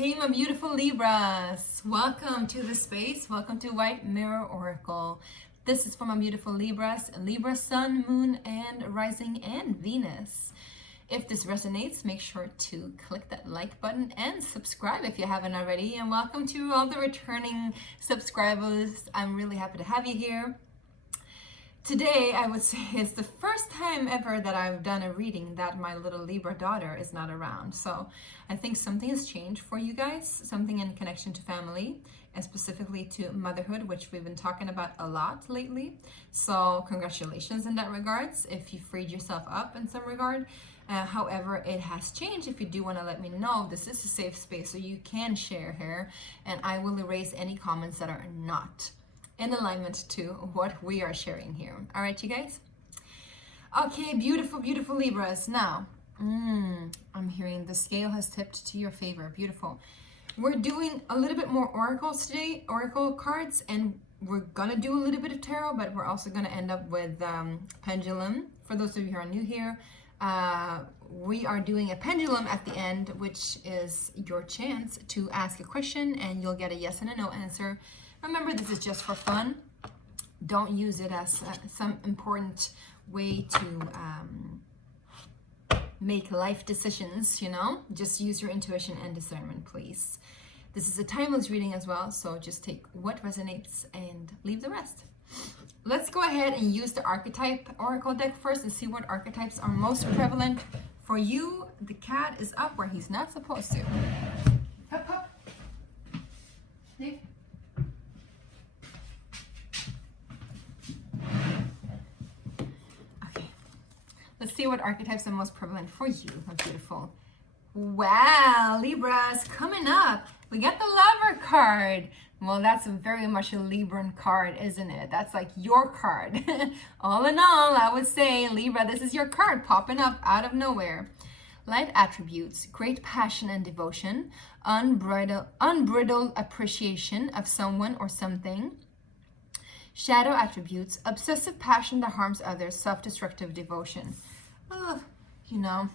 Hey, my beautiful Libras. Welcome to the space. Welcome to White Mirror Oracle. This is for my beautiful Libras, Libra, Sun, Moon, and Rising, and Venus. If this resonates, make sure to click that like button and subscribe if you haven't already. And welcome to all the returning subscribers. I'm really happy to have you here. Today, I would say it's the first time ever that I've done a reading that my little Libra daughter is not around. So I think something has changed for you guys, something in connection to family and specifically to motherhood, which we've been talking about a lot lately. So congratulations in that regards, if you freed yourself up in some regard. However, it has changed. If you do want to let me know, this is a safe space, so you can share here, and I will erase any comments that are not in alignment to what we are sharing here. All right, you guys? Okay, beautiful, beautiful Libras. Now, I'm hearing the scale has tipped to your favor. Beautiful. We're doing a little bit more oracles today, oracle cards, and we're gonna do a little bit of tarot, but we're also gonna end up with pendulum. For those of you who are new here, we are doing a pendulum at the end, which is your chance to ask a question, and you'll get a yes and a no answer. Remember, this is just for fun. Don't use it as some important way to make life decisions, you know? Just use your intuition and discernment, please. This is a timeless reading as well, so just take what resonates and leave the rest. Let's go ahead and use the archetype oracle deck first and see what archetypes are most prevalent for you. The cat is up where he's not supposed to. Hop, hop. Nick. Let's see what archetypes are most prevalent for you. How beautiful. Wow, Libras, coming up. We got the Lover card. Well, that's very much a Libran card, isn't it? That's like your card. All in all, I would say, Libra, this is your card popping up out of nowhere. Light attributes, great passion and devotion, unbridled appreciation of someone or something. Shadow attributes, obsessive passion that harms others, self-destructive devotion. Oh, you know,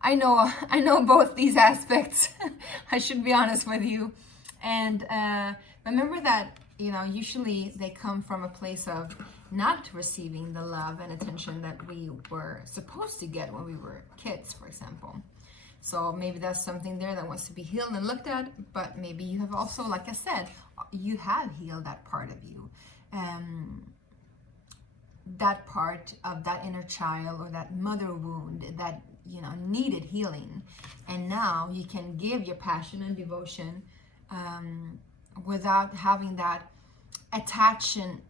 I know both these aspects. I should be honest with you. And remember that, you know, usually they come from a place of not receiving the love and attention that we were supposed to get when we were kids, for example. So maybe that's something there that wants to be healed and looked at, but maybe you have also, like I said, you have healed that part of you. That part of that inner child or that mother wound that, you know, needed healing. And now you can give your passion and devotion without having that attachment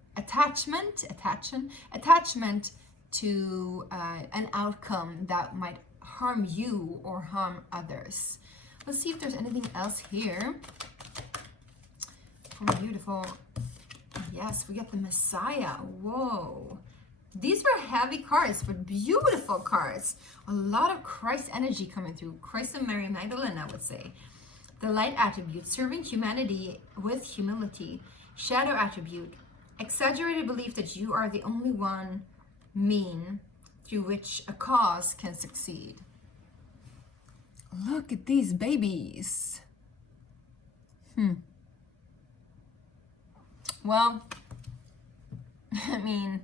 to an outcome that might harm you or harm others. Let's see if there's anything else here. Oh, beautiful. Yes, we got the Messiah. Whoa. These were heavy cards, but beautiful cards. A lot of Christ energy coming through. Christ and Mary Magdalene, I would say. The light attribute, serving humanity with humility. Shadow attribute, exaggerated belief that you are the only one mean through which a cause can succeed. Look at these babies. Well, I mean,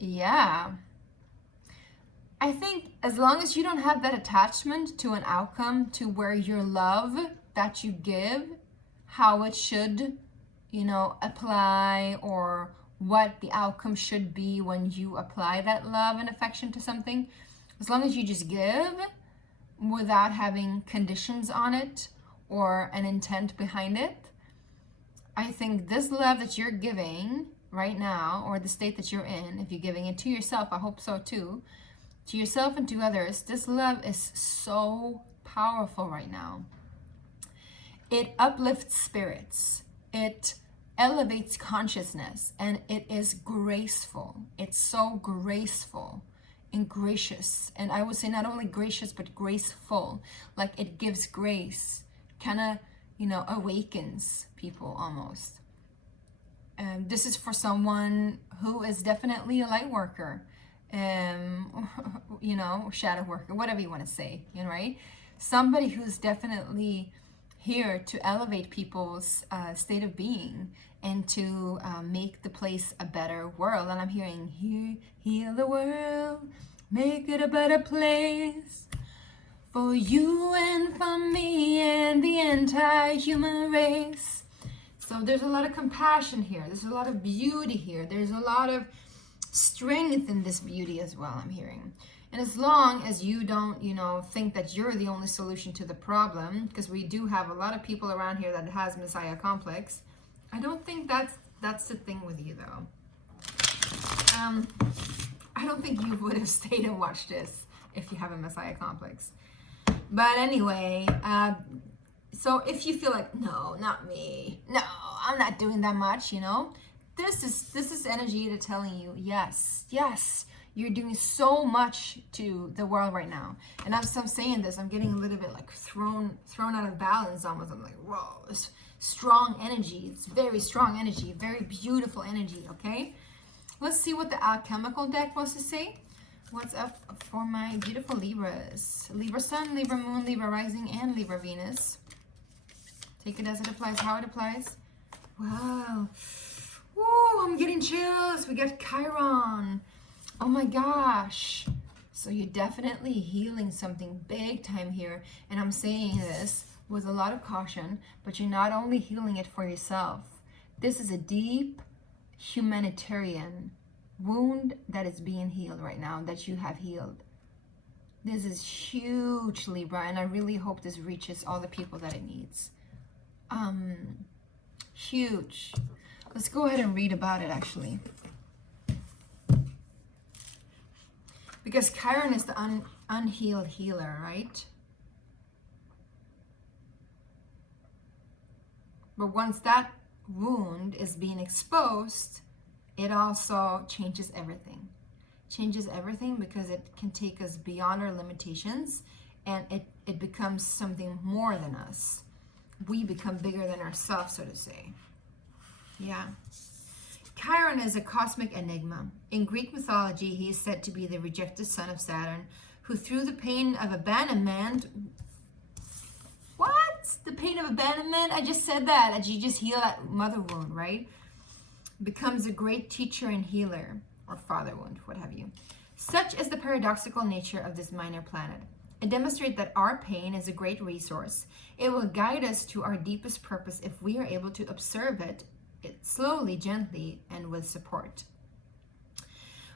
yeah. I think as long as you don't have that attachment to an outcome, to where your love that you give, how it should, you know, apply, or what the outcome should be when you apply that love and affection to something, as long as you just give without having conditions on it or an intent behind it, I think this love that you're giving right now, or the state that you're in, if you're giving it to yourself, I hope so too, to yourself and to others, this love is so powerful right now. It uplifts spirits. It elevates consciousness, and it is graceful. It's so graceful and gracious. And I would say not only gracious, but graceful. Like it gives grace, kind of, you know, awakens people almost. This is for someone who is definitely a light worker, you know, shadow worker, whatever you want to say, you know, right? somebody who's definitely here to elevate people's state of being and to make the place a better world. And I'm hearing, heal the world, make it a better place for you and for me and the entire human race. So there's a lot of compassion here. There's a lot of beauty here. There's a lot of strength in this beauty as well, I'm hearing. And as long as you don't, you know, think that you're the only solution to the problem, because we do have a lot of people around here that has Messiah complex, I don't think that's the thing with you, though. I don't think you would have stayed and watched this if you have a Messiah complex. But anyway, so if you feel like, no, not me, no, I'm not doing that much, you know, this is energy to telling you, yes, you're doing so much to the world right now. And as I'm saying this, I'm getting a little bit like thrown out of balance almost. I'm like, whoa, it's strong energy. It's very strong energy, very beautiful energy, okay? Let's see what the alchemical deck wants to say. What's up for my beautiful Libras? Libra Sun, Libra Moon, Libra Rising, and Libra Venus. Take it as it applies, how it applies. Wow. Woo, I'm getting chills. We got Chiron. Oh my gosh. So you're definitely healing something big time here. And I'm saying this with a lot of caution, but you're not only healing it for yourself. This is a deep humanitarian wound that is being healed right now, that you have healed. This is huge, Libra, and I really hope this reaches all the people that it needs. Huge. Let's go ahead and read about it, actually. Because Chiron is the unhealed healer, right? But once that wound is being exposed, it also changes everything. Changes everything because it can take us beyond our limitations, and it becomes something more than us. We become bigger than ourselves, so to say. Yeah. Chiron is a cosmic enigma. In Greek mythology, he is said to be the rejected son of Saturn, who through the pain of abandonment... What? The pain of abandonment? I just said that. That you just heal that mother wound, right? Becomes a great teacher and healer, or father wound, what have you. Such is the paradoxical nature of this minor planet. It demonstrates that our pain is a great resource. It will guide us to our deepest purpose if we are able to observe it slowly, gently, and with support.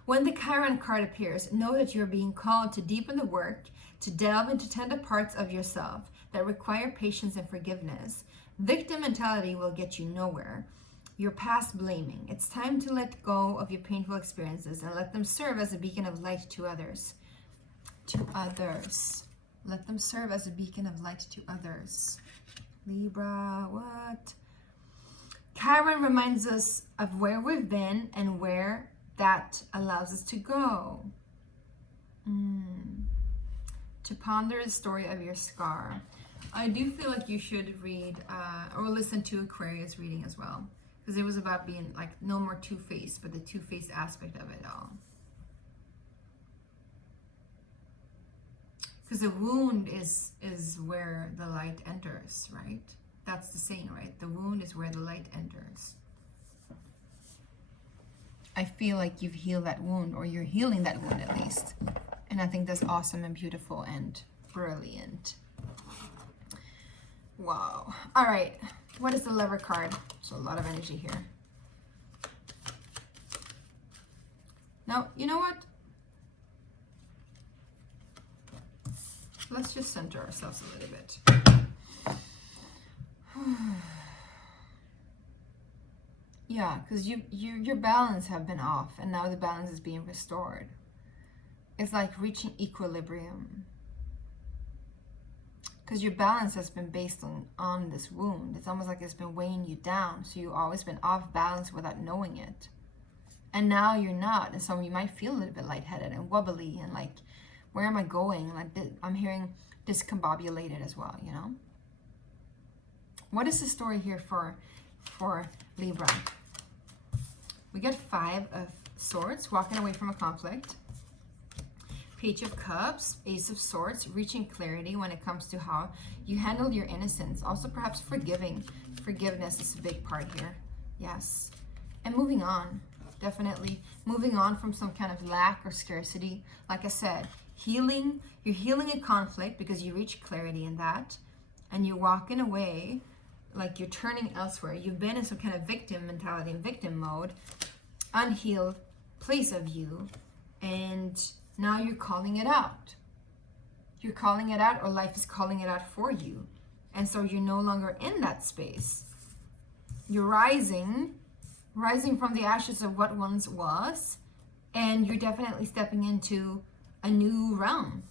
When the Chiron card appears, know that you're being called to deepen the work, to delve into tender parts of yourself that require patience and forgiveness. Victim mentality will get you nowhere. Your past blaming. It's time to let go of your painful experiences and let them serve as a beacon of light to others. To others. Let them serve as a beacon of light to others. Libra, what? Chiron reminds us of where we've been and where that allows us to go. To ponder the story of your scar. I do feel like you should read or listen to Aquarius reading as well. Because it was about being like no more two-faced, but the two-faced aspect of it all. Because the wound is where the light enters, right? That's the saying, right? The wound is where the light enters. I feel like you've healed that wound, or you're healing that wound at least. And I think that's awesome and beautiful and brilliant. Wow. All right. What is the Lover card? There's a lot of energy here. Now, you know what? Let's just center ourselves a little bit. Yeah, because your balance have been off, and now the balance is being restored. It's like reaching equilibrium. Because your balance has been based on this wound. It's almost like it's been weighing you down. So you've always been off balance without knowing it. And now you're not. And so you might feel a little bit lightheaded and wobbly and like, where am I going? Like I'm hearing discombobulated as well, you know? What is the story here for Libra? We get 5 of Swords, walking away from a conflict. Page of Cups, Ace of Swords, reaching clarity when it comes to how you handle your innocence. Also perhaps forgiveness is a big part here. Yes. And moving on, definitely moving on from some kind of lack or scarcity. Like I said, healing, you're healing a conflict because you reach clarity in that, and you're walking away like you're turning elsewhere. You've been in some kind of victim mentality and victim mode, unhealed place of you, and now you're calling it out. You're calling it out, or life is calling it out for you. And so you're no longer in that space. You're rising from the ashes of what once was, and you're definitely stepping into a new realm.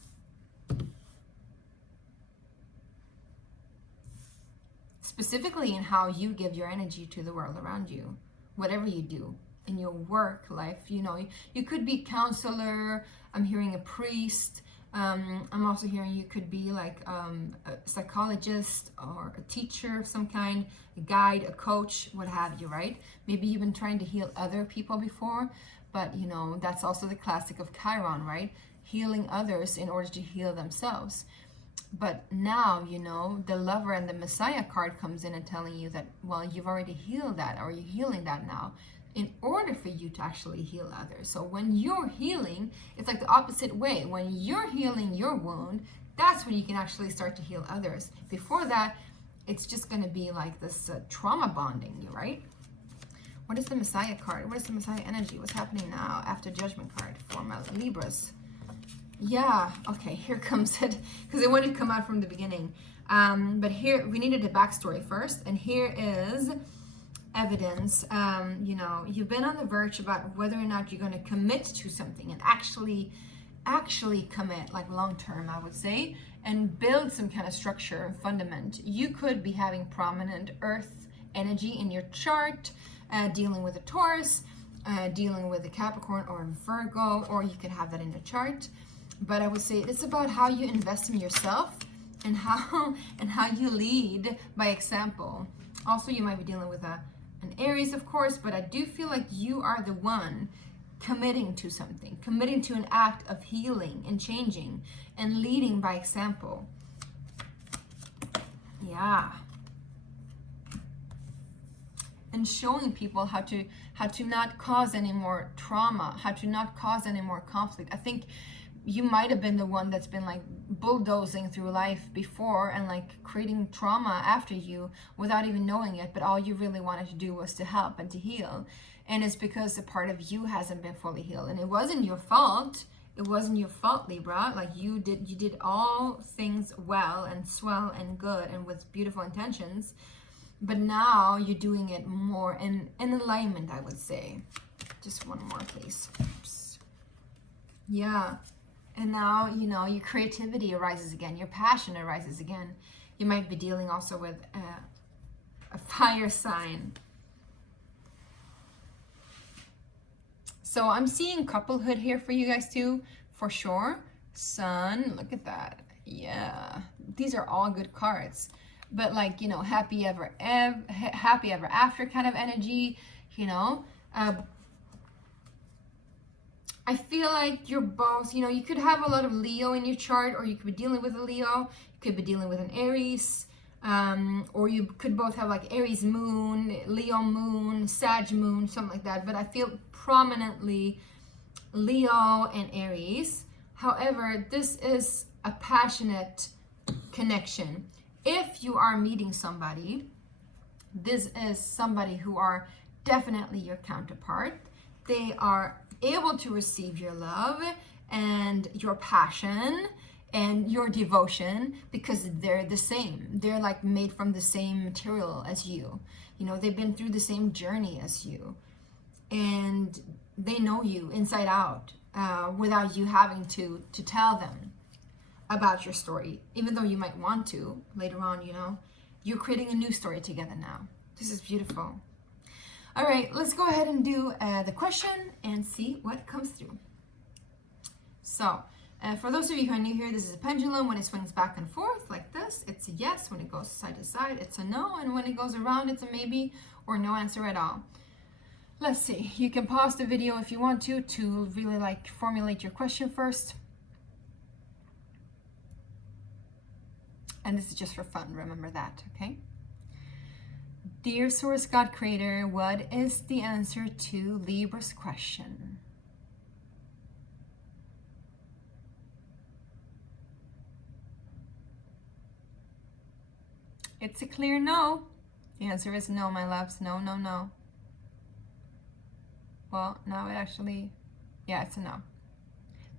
Specifically in how you give your energy to the world around you, whatever you do. In your work life, you know, you could be counselor. I'm hearing a priest. I'm also hearing you could be like a psychologist or a teacher of some kind, a guide, a coach, what have you, right? Maybe you've been trying to heal other people before, but you know, that's also the classic of Chiron, right? Healing others in order to heal themselves. But now, you know, the Lover and the Messiah card comes in and telling you that, well, you've already healed that, or you're healing that now, in order for you to actually heal others. So when you're healing, it's like the opposite way. When you're healing your wound, that's when you can actually start to heal others. Before that, it's just going to be like this trauma bonding, right? What is the Messiah card? What is the Messiah energy? What's happening now after Judgment card for my Libras? Yeah, okay, here comes it, because it wanted to come out from the beginning. But here, we needed a backstory first, and here is evidence. You know, you've been on the verge about whether or not you're going to commit to something and actually commit, like long term, I would say, and build some kind of structure and fundament. You could be having prominent earth energy in your chart, dealing with a Taurus, dealing with a Capricorn or a Virgo, or you could have that in your chart. But I would say it's about how you invest in yourself and how you lead by example. Also, you might be dealing with an Aries, of course, but I do feel like you are the one committing to something, committing to an act of healing and changing and leading by example. Yeah. And showing people how to not cause any more trauma, how to not cause any more conflict. I think you might have been the one that's been like bulldozing through life before and like creating trauma after you without even knowing it, but all you really wanted to do was to help and to heal. And it's because a part of you hasn't been fully healed, and it wasn't your fault. It wasn't your fault, Libra. Like you did all things well and swell and good and with beautiful intentions, but now you're doing it more in alignment, I would say. Just one more, please. Oops. Yeah. And now, you know, your creativity arises again. Your passion arises again. You might be dealing also with a fire sign. So I'm seeing couplehood here for you guys too, for sure. Sun, look at that. Yeah, these are all good cards. But like, you know, happy ever after kind of energy, you know. I feel like you're both, you know, you could have a lot of Leo in your chart, or you could be dealing with a Leo, you could be dealing with an Aries, or you could both have like Aries moon, Leo moon, Sag moon, something like that. But I feel prominently Leo and Aries. However, this is a passionate connection. If you are meeting somebody, this is somebody who are definitely your counterpart. They are able to receive your love and your passion and your devotion because they're the same. They're like made from the same material as you. You know, they've been through the same journey as you, and they know you inside out without you having to tell them about your story, even though you might want to later on. You know, you're creating a new story together now. This is beautiful. All right, let's go ahead and do the question and see what comes through. So, for those of you who are new here, this is a pendulum. When it swings back and forth like this, it's a yes. When it goes side to side, it's a no. And when it goes around, it's a maybe or no answer at all. Let's see. You can pause the video if you want to really like formulate your question first. And this is just for fun, remember that, okay? Dear Source God Creator, what is the answer to Libra's question? It's a clear no. The answer is no, my loves. No, no, no. Well, now it actually, yeah, it's a no.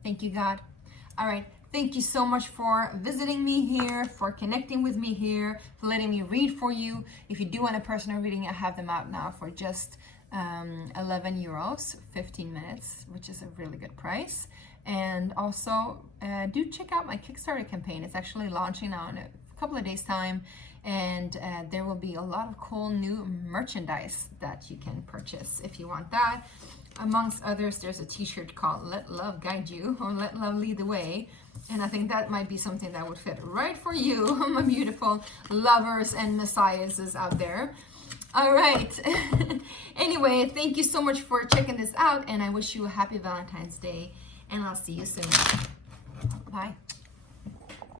Thank you, God. All right. Thank you so much for visiting me here, for connecting with me here, for letting me read for you. If you do want a personal reading, I have them out now for just 11 euros, 15 minutes, which is a really good price. And also, do check out my Kickstarter campaign. It's actually launching now in a couple of days' time. And there will be a lot of cool new merchandise that you can purchase if you want that. Amongst others, there's a t-shirt called Let Love Guide You, or Let Love Lead the Way. And I think that might be something that would fit right for you, my beautiful lovers and messiahs out there. All right. Anyway, thank you so much for checking this out, and I wish you a happy Valentine's Day, and I'll see you soon. Bye.